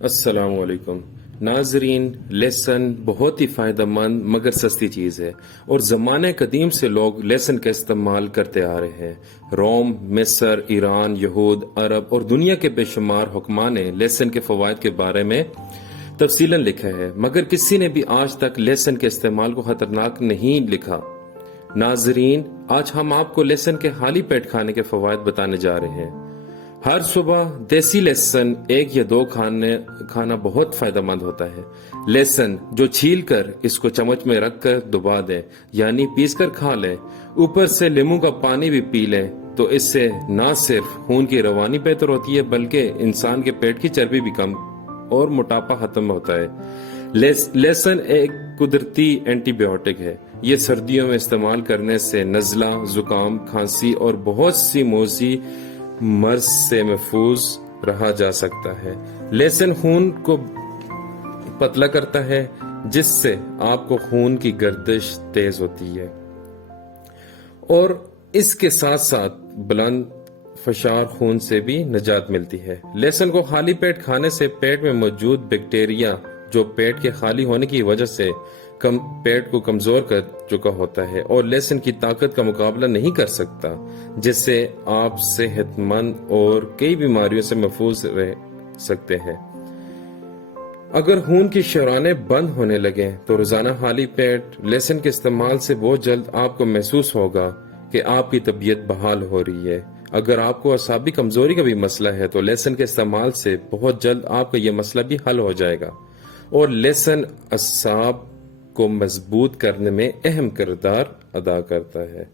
السلام علیکم ناظرین، لیسن بہت ہی فائدہ مند مگر سستی چیز ہے اور زمانے قدیم سے لوگ لیسن کا استعمال کرتے آ رہے ہیں۔ روم، مصر، ایران، یہود، عرب اور دنیا کے بے شمار حکماں نے لیسن کے فوائد کے بارے میں تفصیلاً لکھا ہے، مگر کسی نے بھی آج تک لیسن کے استعمال کو خطرناک نہیں لکھا۔ ناظرین، آج ہم آپ کو لیسن کے خالی پیٹ کھانے کے فوائد بتانے جا رہے ہیں۔ ہر صبح دیسی لہسن 1 یا 2 کھانا بہت فائدہ مند ہوتا ہے۔ لہسن جو چھیل کر اس کو چمچ میں رکھ کر دبا دیں، یعنی پیس کر کھا لیں، اوپر سے لیموں کا پانی بھی پی لیں، تو اس سے نہ صرف خون کی روانی بہتر ہوتی ہے بلکہ انسان کے پیٹ کی چربی بھی کم اور موٹاپا ختم ہوتا ہے۔ لہسن ایک قدرتی اینٹی بائیوٹک ہے۔ یہ سردیوں میں استعمال کرنے سے نزلہ، زکام، کھانسی اور بہت سی موذی مرض سے محفوظ رہا جا سکتا ہے۔ لہسن خون کو پتلا کرتا ہے، جس سے آپ کو خون کی گردش تیز ہوتی ہے اور اس کے ساتھ ساتھ بلند فشار خون سے بھی نجات ملتی ہے۔ لہسن کو خالی پیٹ کھانے سے پیٹ میں موجود بیکٹیریا جو پیٹ کے خالی ہونے کی وجہ سے پیٹ کو کمزور کر چکا ہوتا ہے اور لہسن کی طاقت کا مقابلہ نہیں کر سکتا، جس سے آپ صحت مند اور کئی بیماریوں سے محفوظ رہ سکتے ہیں۔ اگر خون کی شرانیں بند ہونے لگیں تو روزانہ خالی پیٹ لہسن کے استعمال سے بہت جلد آپ کو محسوس ہوگا کہ آپ کی طبیعت بحال ہو رہی ہے۔ اگر آپ کو اعصابی کمزوری کا بھی مسئلہ ہے تو لہسن کے استعمال سے بہت جلد آپ کا یہ مسئلہ بھی حل ہو جائے گا۔ اور لہسن اعصاب کو مضبوط کرنے میں اہم کردار ادا کرتا ہے۔